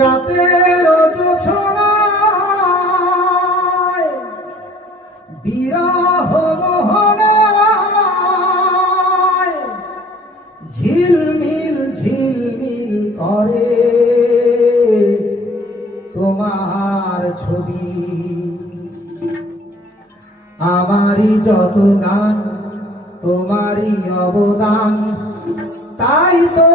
রাতের জোছনায় বিরহ মোহনায় ঝিলমিল ঝিলমিল করে তোমার ছবি। আমারই যত গান তোমারই অবদান, তাই তো